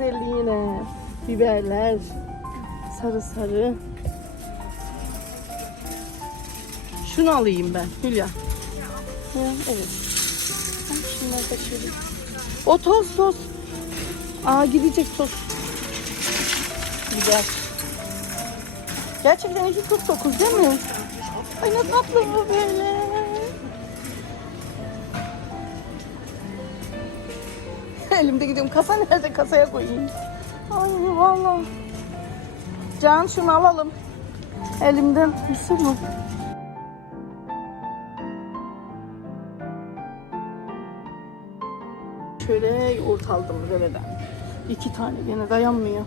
güzelliği yine. Biberler. Sarı sarı. Şunu alayım ben Hülya. Ha, evet. Şunları da şöyle. O toz toz. Aa gidecek toz. Güzel. Gerçekten 2.49 değil mi? Ay ne tatlı bu böyle. Elimde gidiyorum. Kasa nerede? Kasaya koyayım. Ay vallahi. Can şunu alalım. Elimden mısır mı? Şöyle yoğurt aldım Reve'den. İki tane gene dayanmıyor.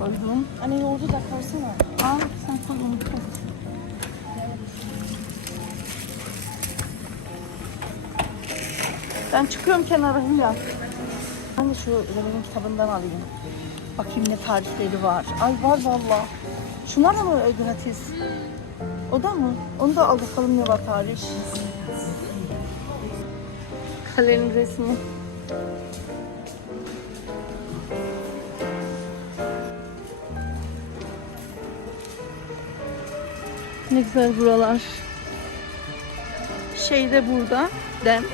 Koydum. Anne yoğurdu da koysana. Al sen koy onu koy. Ben çıkıyorum kenara Hülya. Ben de şu Reve'nin kitabından alayım. Bakayım ne tarifleri var. Ay var valla. Şunlar da mı gratis? O da mı? Onu da al bakalım ne var tarif. Kalenin resmi. Ne güzel buralar. Şey de burada. Dem.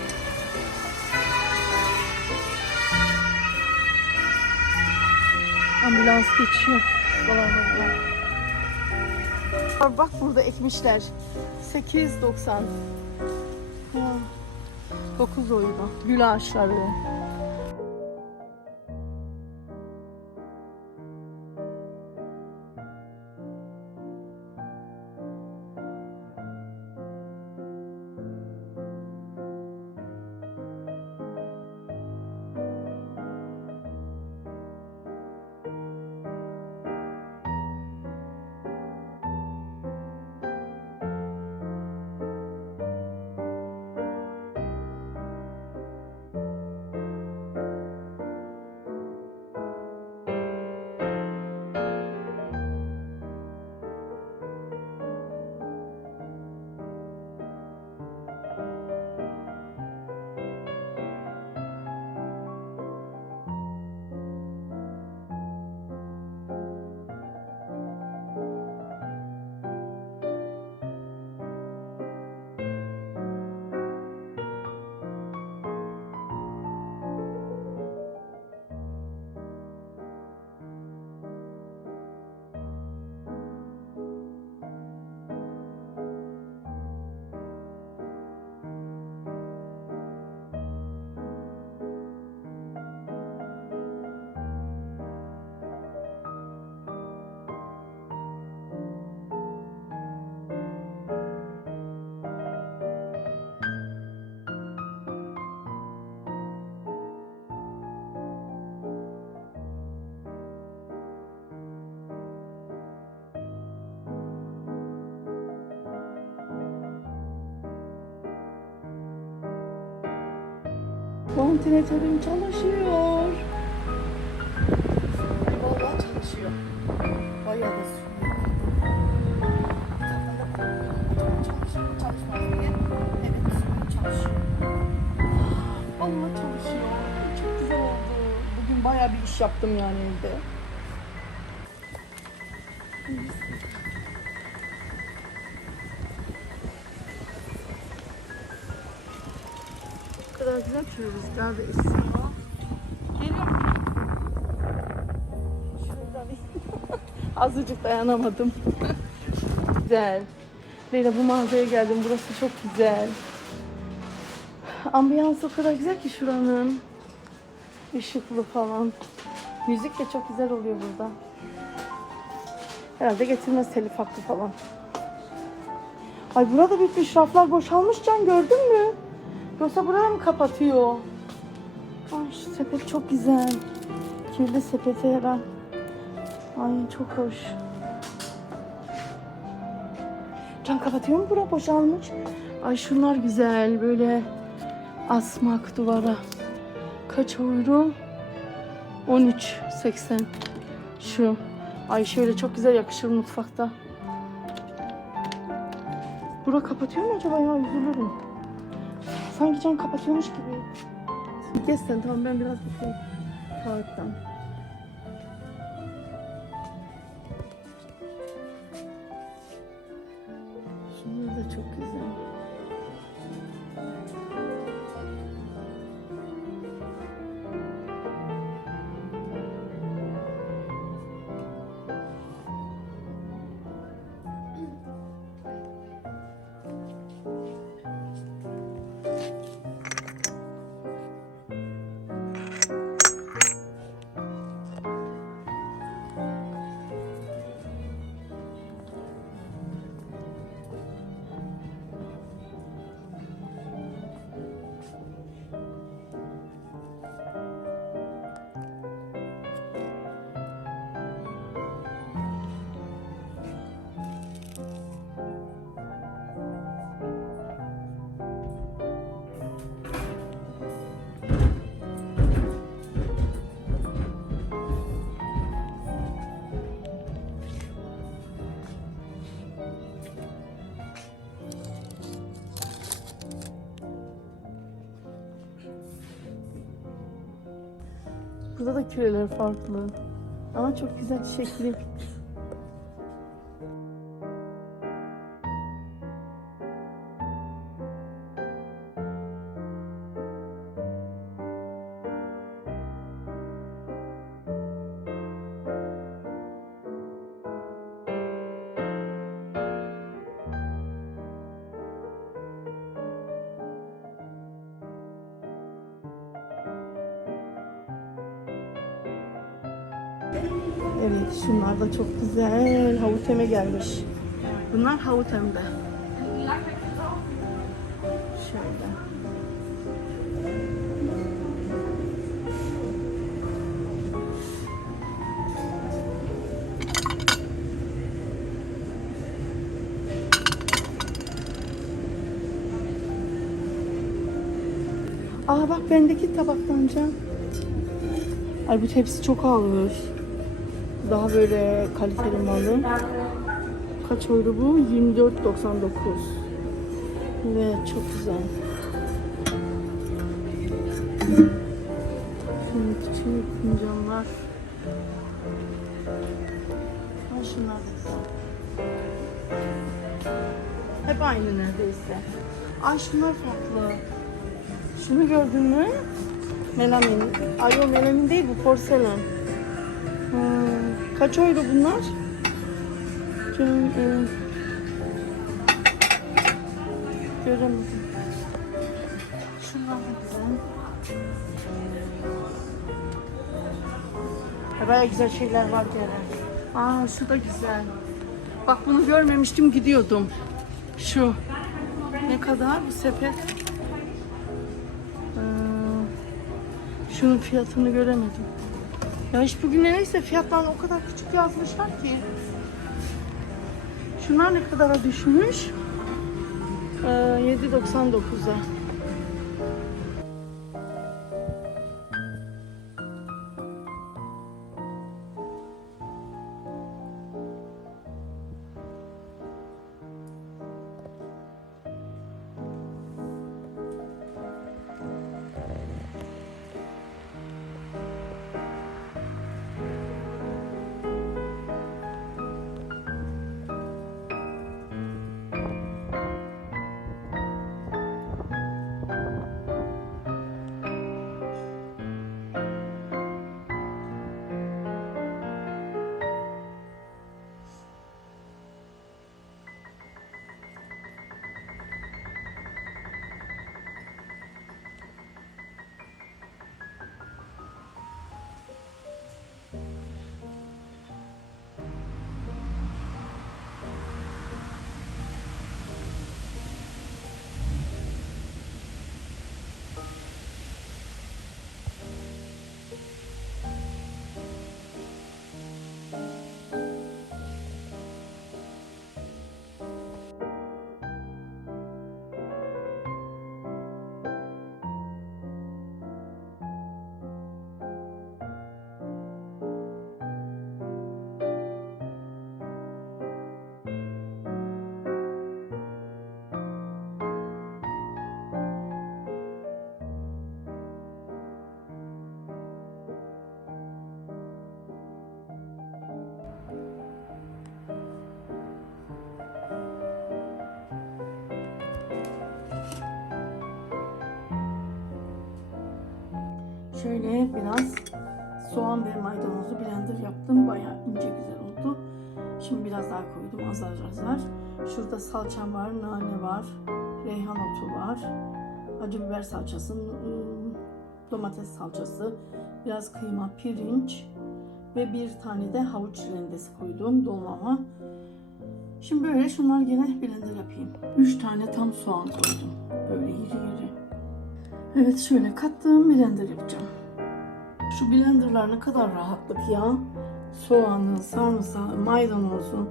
Ambulans geçiyor. Bak burada ekmişler. 8.90. Ha. 9 oyunu. Gül ağaçları. Vantilatörüm çalışıyor. Vallahi çalışıyor. Bayağı da. Allah çalışıyor. Çok güzel oldu. Bugün bayağı bir iş yaptım yani evde. O güzel ki rüzgar da esiyor. Şurada bir- Azıcık dayanamadım. güzel. Leyla bu mağazaya geldim. Burası çok güzel. Ambiyans o kadar güzel ki şuranın. Işıklı falan. Müzik de çok güzel oluyor burada. Herhalde getirmez telif hakkı falan. Ay burada bitmiş raflar boşalmış Can gördün mü? Yoksa buraya mı kapatıyor? Ay şu sepet çok güzel. Kirli sepeti herhal. Ay çok hoş. Can kapatıyor mu bura boşalmış? Ay şunlar güzel böyle asmak duvara. Kaç euro? 13.80 şu. Ay şöyle çok güzel yakışır mutfakta. Bura kapatıyor mu acaba ya üzülürüm. Sanki can kapatıyormuş gibi. Geç sen tamam ben biraz bakayım. Kağıttan. Şunlar da çok güzel. Burada da küreler farklı. Ama çok güzel şekli. Güzel. Havuteme gelmiş. Bunlar havutemde. Şöyle. Aa bak bendeki tabaktan can. Ay bu tepsi çok ağır. Daha böyle kaliteli malı. Kaç euro bu? 24.99. Ve çok güzel. Şimdi küçük fincanlar. Ha şunlar. Hep aynı neredeyse. Ay şunlar farklı. Şunu gördün mü? Melamin. Ay o melamin değil bu porselen. Hmm, Kaç euro bunlar? E, göremedim. Şunlar güzel. Ya Baya güzel şeyler var diyorlar. Aa şu da güzel. Bak bunu görmemiştim gidiyordum. Şu. Ne kadar bu sepet? Ee, şunun fiyatını göremedim. Ya hiç bugün neyse fiyatlarını o kadar küçük yazmışlar ki. Şunlar ne kadara düşmüş? Ee, 7.99'a. Şöyle biraz soğan ve maydanozu blender yaptım. Bayağı ince güzel oldu. Şimdi biraz daha koydum azar azar. Şurada salçam var, nane var, reyhan otu var, acı biber salçası, ıı, domates salçası, biraz kıyma, pirinç ve bir tane de havuç rendesi koydum dolmama. Şimdi böyle şunlar gene blender yapayım. 3 tane tam soğan koydum. Böyle iri iri. Evet şöyle kattım blender yapacağım. Şu blenderlar ne kadar rahatlık ya. Soğanı, sarımsağı, maydanozu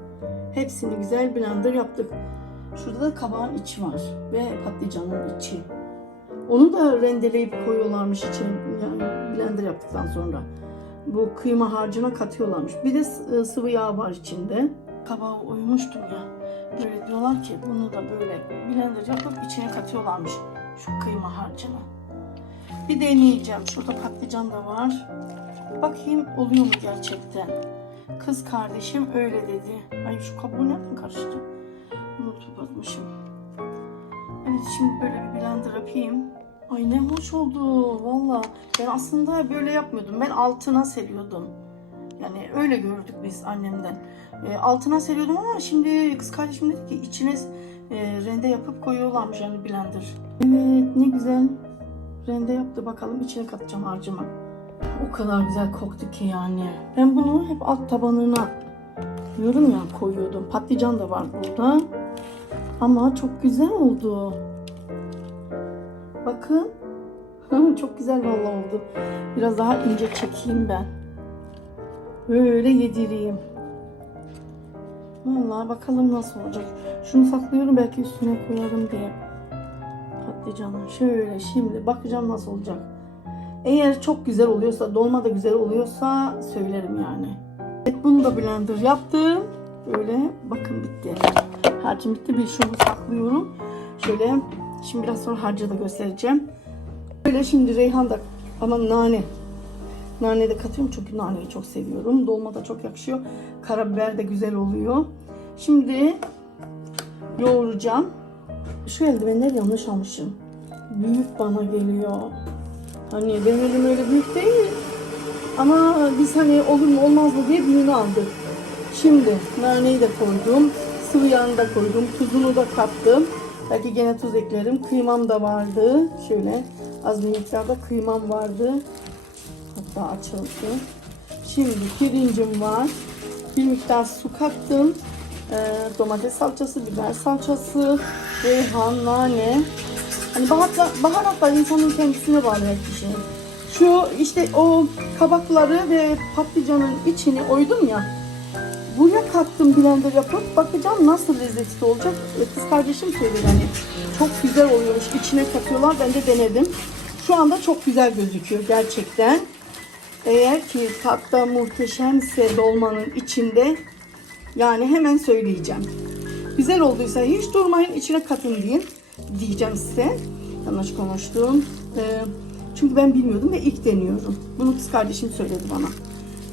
hepsini güzel blender yaptık. Şurada da kabağın içi var ve patlıcanın içi. Onu da rendeleyip koyuyorlarmış için yani blender yaptıktan sonra. Bu kıyma harcına katıyorlarmış. Bir de e, sıvı yağ var içinde. Kabağı oymuştum ya. Böyle diyorlar ki bunu da böyle blender yapıp içine katıyorlarmış şu kıyma harcını. Bir deneyeceğim. Şurada patlıcan da var. Bakayım oluyor mu gerçekten. Kız kardeşim öyle dedi. Ay şu kabuğu nereden karıştı? Unutup atmışım. Evet şimdi böyle bir blender yapayım. Ay ne hoş oldu valla. Ben aslında böyle yapmıyordum. Ben altına seriyordum. Yani öyle gördük biz annemden. E, altına seriyordum ama şimdi kız kardeşim dedi ki içine e, rende yapıp koyuyorlarmış yani blender. Evet ne güzel rende yaptı bakalım içine katacağım harcımı. O kadar güzel koktu ki yani. Ben bunu hep alt tabanına diyorum ya koyuyordum. Patlıcan da var burada. Ama çok güzel oldu. Bakın. çok güzel vallahi oldu. Biraz daha ince çekeyim ben. Böyle yedireyim. Vallahi bakalım nasıl olacak. Şunu saklıyorum belki üstüne koyarım diye. Patlıcanı. Şöyle şimdi bakacağım nasıl olacak. Eğer çok güzel oluyorsa, dolma da güzel oluyorsa söylerim yani. Evet, bunu da blender yaptım. Böyle bakın bitti. Harcım bitti. Bir şunu saklıyorum. Şöyle şimdi biraz sonra harcı da göstereceğim. Böyle şimdi reyhan da ama nane. Nane de katıyorum çünkü naneyi çok seviyorum. Dolma da çok yakışıyor. Karabiber de güzel oluyor. Şimdi yoğuracağım. Şu eldivenler yanlış almışım. Büyük bana geliyor. Hani benim elim öyle büyük değil. Ama biz hani olur mu olmaz mı diye büyüğünü aldık. Şimdi naneyi de koydum. Sıvı yağını da koydum. Tuzunu da kattım. Belki gene tuz eklerim. Kıymam da vardı. Şöyle az bir miktarda kıymam vardı. Hatta açıldı. Şimdi pirincim var. Bir miktar su kattım. Ee, domates salçası, biber salçası, reyhan, nane. Hani baharatlar, baharatlar insanın kendisine bağlı her kişinin. Şu işte o kabakları ve patlıcanın içini oydum ya. Buna kattım blender yapıp bakacağım nasıl lezzetli olacak. Ee, Kız kardeşim söyledi hani çok güzel oluyormuş içine katıyorlar ben de denedim. Şu anda çok güzel gözüküyor gerçekten. Eğer ki tatta muhteşemse dolmanın içinde yani hemen söyleyeceğim. Güzel olduysa hiç durmayın içine katın deyin diyeceğim size. Yanlış konuştum. Ee, çünkü ben bilmiyordum ve ilk deniyorum. Bunu kız kardeşim söyledi bana.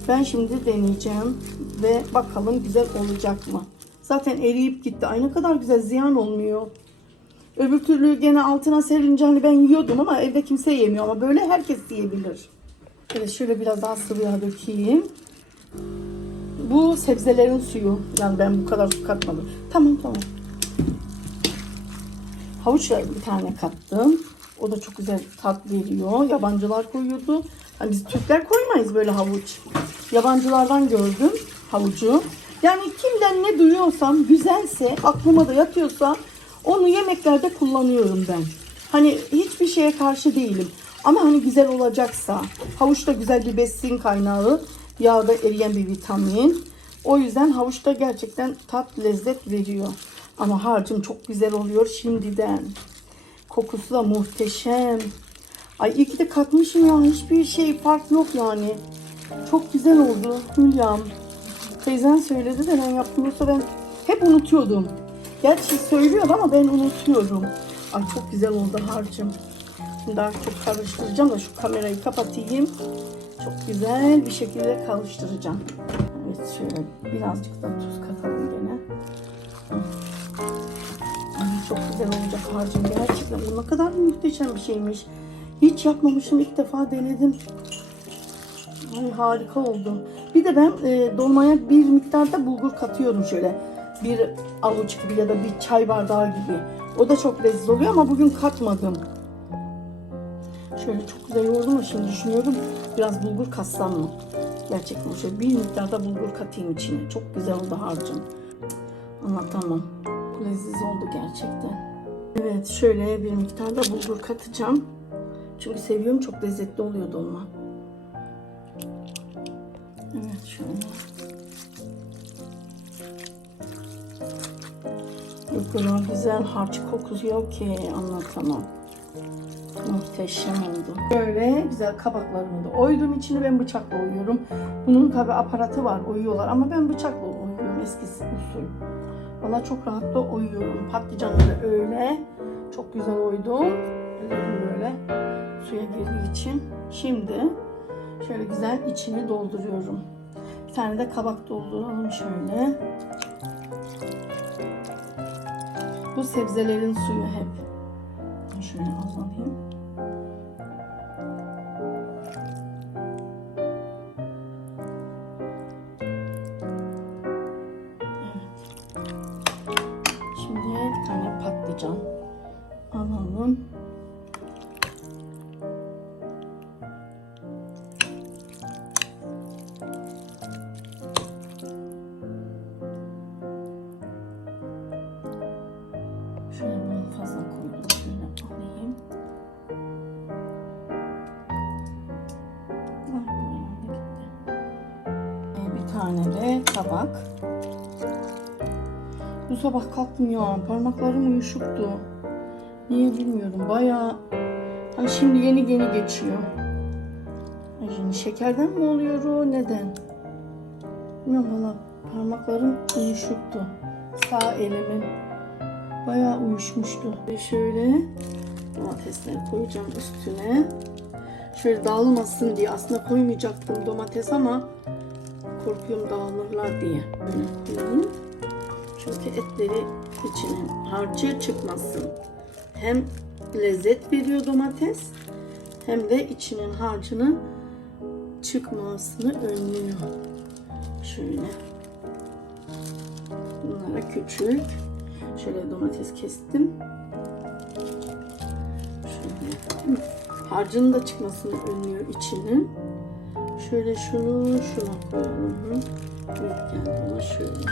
Ben şimdi deneyeceğim ve bakalım güzel olacak mı? Zaten eriyip gitti. Ay ne kadar güzel ziyan olmuyor. Öbür türlü gene altına serince hani ben yiyordum ama evde kimse yemiyor ama böyle herkes yiyebilir. Evet şöyle biraz daha sıvı yağ dökeyim. Bu sebzelerin suyu. Yani ben bu kadar su katmadım. Tamam tamam. Havuç bir tane kattım. O da çok güzel tat veriyor. Yabancılar koyuyordu. Hani biz Türkler koymayız böyle havuç. Yabancılardan gördüm havucu. Yani kimden ne duyuyorsam güzelse, aklıma da yatıyorsa onu yemeklerde kullanıyorum ben. Hani hiçbir şeye karşı değilim. Ama hani güzel olacaksa, havuç da güzel bir besin kaynağı, yağda eriyen bir vitamin. O yüzden havuç da gerçekten tat, lezzet veriyor. Ama harcım çok güzel oluyor şimdiden. Kokusu da muhteşem. Ay iyi ki de katmışım ya. Hiçbir şey fark yok yani. Çok güzel oldu Hülya'm. Teyzen söyledi de ben yaptım. Ben hep unutuyordum. Gerçi söylüyor ama ben unutuyorum. Ay çok güzel oldu harcım. Şimdi daha çok karıştıracağım da şu kamerayı kapatayım. Çok güzel bir şekilde karıştıracağım. Evet şöyle birazcık da tuz katalım gene. Ay çok güzel olacak harcım gerçekten. Bu ne kadar muhteşem bir şeymiş. Hiç yapmamışım ilk defa denedim. Ay harika oldu. Bir de ben e, dolmaya bir miktarda bulgur katıyorum şöyle. Bir avuç gibi ya da bir çay bardağı gibi. O da çok lezzetli oluyor ama bugün katmadım. Şöyle çok güzel yoğurdum ama şimdi düşünüyorum biraz bulgur katsam mı? Gerçekten şöyle bir miktarda bulgur katayım içine. Çok güzel oldu harcım. Anlatamam. Leziz oldu gerçekten. Evet şöyle bir miktarda bulgur katacağım. Çünkü seviyorum çok lezzetli oluyor dolma. Evet şöyle. O kadar güzel harç kokuyor ki anlatamam. Muhteşem oldu. Böyle güzel kabaklarımı da oydum içini ben bıçakla oyuyorum. Bunun tabi aparatı var oyuyorlar ama ben bıçakla oyuyorum eskisi usul. Valla çok rahat da oyuyorum. Patlıcanları öyle. Çok güzel oydum. Böyle suya girdiği için. Şimdi şöyle güzel içini dolduruyorum. Bir tane de kabak dolduralım şöyle. Bu sebzelerin suyu hep. Şöyle az kalkmıyor. Parmaklarım uyuşuktu. Niye bilmiyorum. Bayağı hani şimdi yeni yeni geçiyor. Ay şimdi şekerden mi oluyor o? Neden? Bilmiyorum valla parmaklarım uyuşuktu. Sağ elimin bayağı uyuşmuştu. Ve şöyle domatesleri koyacağım üstüne. Şöyle dağılmasın diye aslında koymayacaktım domates ama korkuyorum dağılırlar diye. Böyle koyayım. Çünkü etleri içinin harcı çıkmasın. Hem lezzet veriyor domates hem de içinin harcının çıkmasını önlüyor. Şöyle. Bunlara küçük. Şöyle domates kestim. Şöyle. Harcının da çıkmasını önlüyor içinin. Şöyle şunu şuna koyalım. Büyük ona şöyle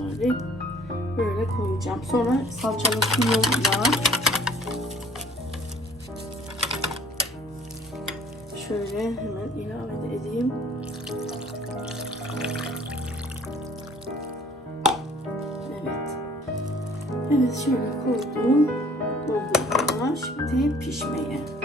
bari. Böyle koyacağım. Sonra salçalı suyum var. Şöyle hemen ilave de edeyim. Evet. Evet şöyle koydum. Bulgurlar şimdi pişmeye.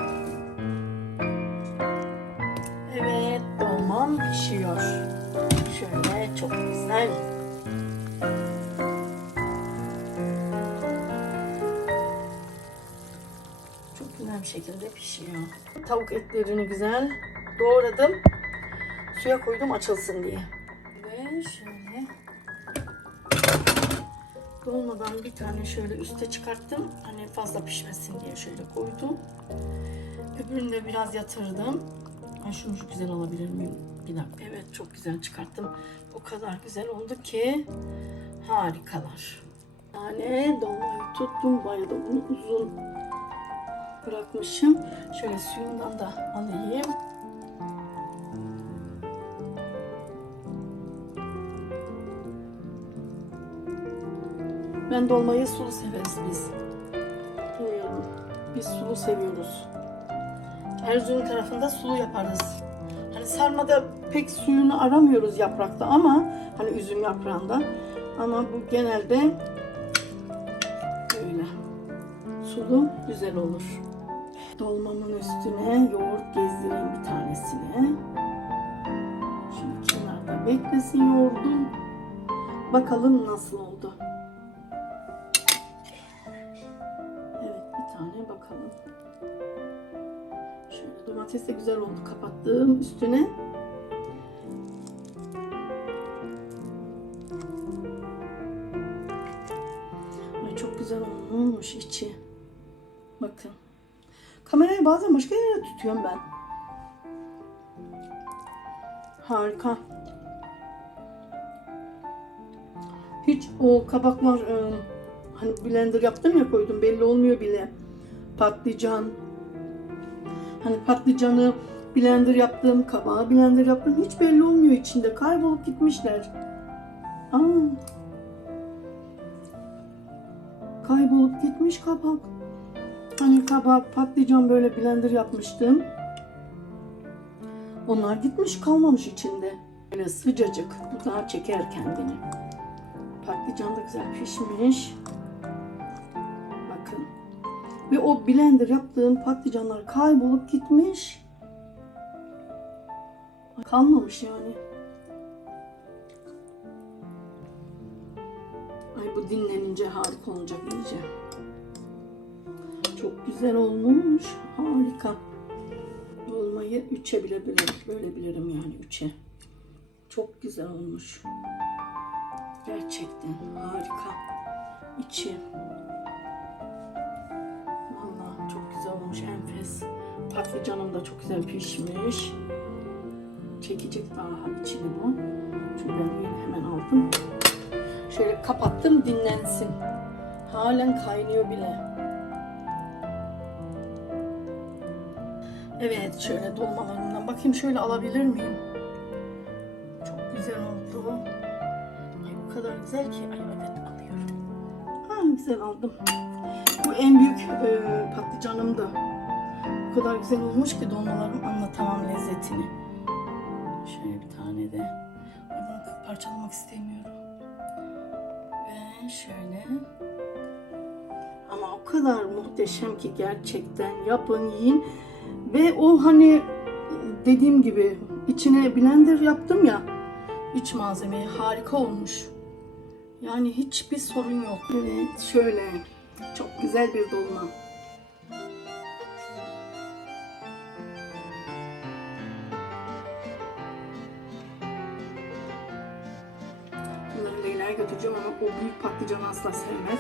Şekilde pişiyor. Tavuk etlerini güzel doğradım. Suya koydum açılsın diye. Ve şöyle dolmadan bir tane şöyle üste çıkarttım. Hani fazla pişmesin diye şöyle koydum. Öbürünü de biraz yatırdım. Ay şunu şu güzel alabilir miyim? Bir dakika. Evet çok güzel çıkarttım. O kadar güzel oldu ki harikalar. Yani dolmayı tuttum. Bayağı da bunu uzun bırakmışım. Şöyle suyundan da alayım. Ben dolmayı sulu severiz biz. Bilmiyorum. Biz sulu seviyoruz. Erzurum tarafında sulu yaparız. Hani sarmada pek suyunu aramıyoruz yaprakta ama hani üzüm yaprağında. Ama bu genelde böyle. Sulu güzel olur. Dolmamın üstüne yoğurt gezdireyim bir tanesini. Şimdi kenarda beklesin yoğurdum. Bakalım nasıl oldu. Evet bir tane bakalım. Şöyle domates de güzel oldu. Kapattım üstüne. Bazen başka yere tutuyorum ben. Harika. Hiç o kabaklar e, hani blender yaptım ya koydum belli olmuyor bile. Patlıcan. Hani patlıcanı blender yaptım, kabağı blender yaptım. Hiç belli olmuyor içinde. Kaybolup gitmişler. Aa. Kaybolup gitmiş kabak. Hani kabak, patlıcan böyle blender yapmıştım. Onlar gitmiş kalmamış içinde. Böyle sıcacık. Daha çeker kendini. Patlıcan da güzel pişmiş. Bakın. Ve o blender yaptığım patlıcanlar kaybolup gitmiş. Kalmamış yani. Ay bu dinlenince harika olacak iyice. Çok güzel olmuş. Harika. Dolmayı üçe bile bilirim. Böyle bilirim yani üçe. Çok güzel olmuş. Gerçekten harika. İçi. Vallahi çok güzel olmuş enfes. Patlıcanım da çok güzel pişmiş. Çekecek daha içini bu. Çünkü ben hemen aldım. Şöyle kapattım dinlensin. Halen kaynıyor bile. Evet şöyle dolmalarımdan bakayım şöyle alabilir miyim? Çok güzel oldu. Ay bu kadar güzel ki. Ay evet alıyorum. Ha güzel aldım. Bu en büyük e, patlıcanım da. Bu kadar güzel olmuş ki dolmalarım anlatamam lezzetini. Şöyle bir tane de. Ay bunu parçalamak istemiyorum. Ve şöyle. Ama o kadar muhteşem ki gerçekten yapın yiyin. Ve o hani dediğim gibi içine blender yaptım ya iç malzemeyi harika olmuş. Yani hiçbir sorun yok. Evet şöyle çok güzel bir dolma. Bunları Leyla'ya götüreceğim ama o büyük patlıcanı asla sevmez.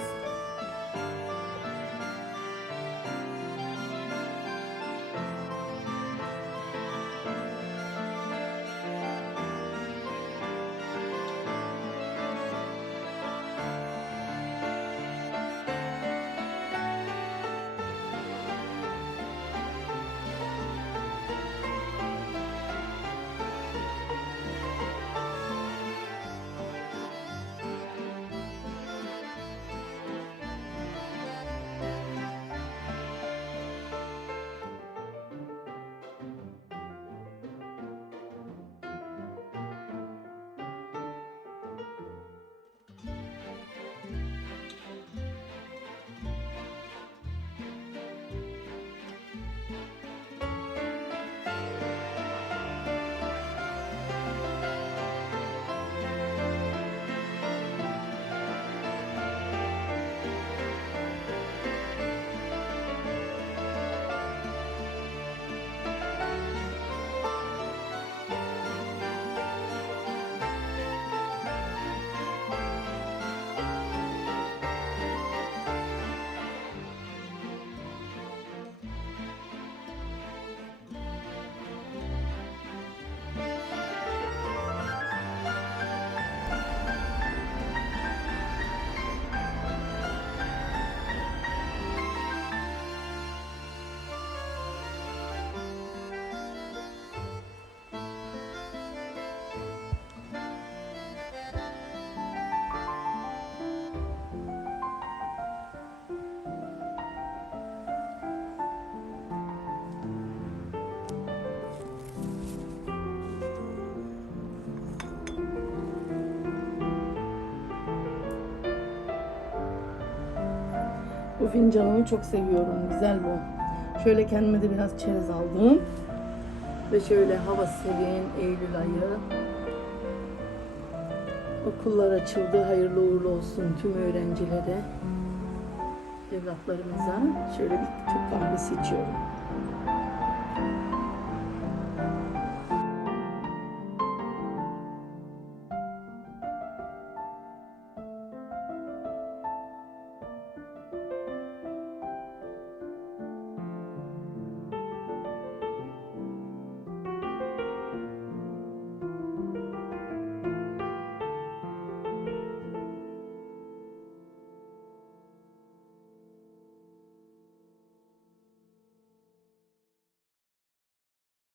Fincanımı çok seviyorum. Güzel bu. Şöyle kendime de biraz çerez aldım. Ve şöyle hava serin, Eylül ayı. Okullar açıldı. Hayırlı uğurlu olsun tüm öğrencilere. Evlatlarımıza şöyle bir Türk kahvesi içiyorum.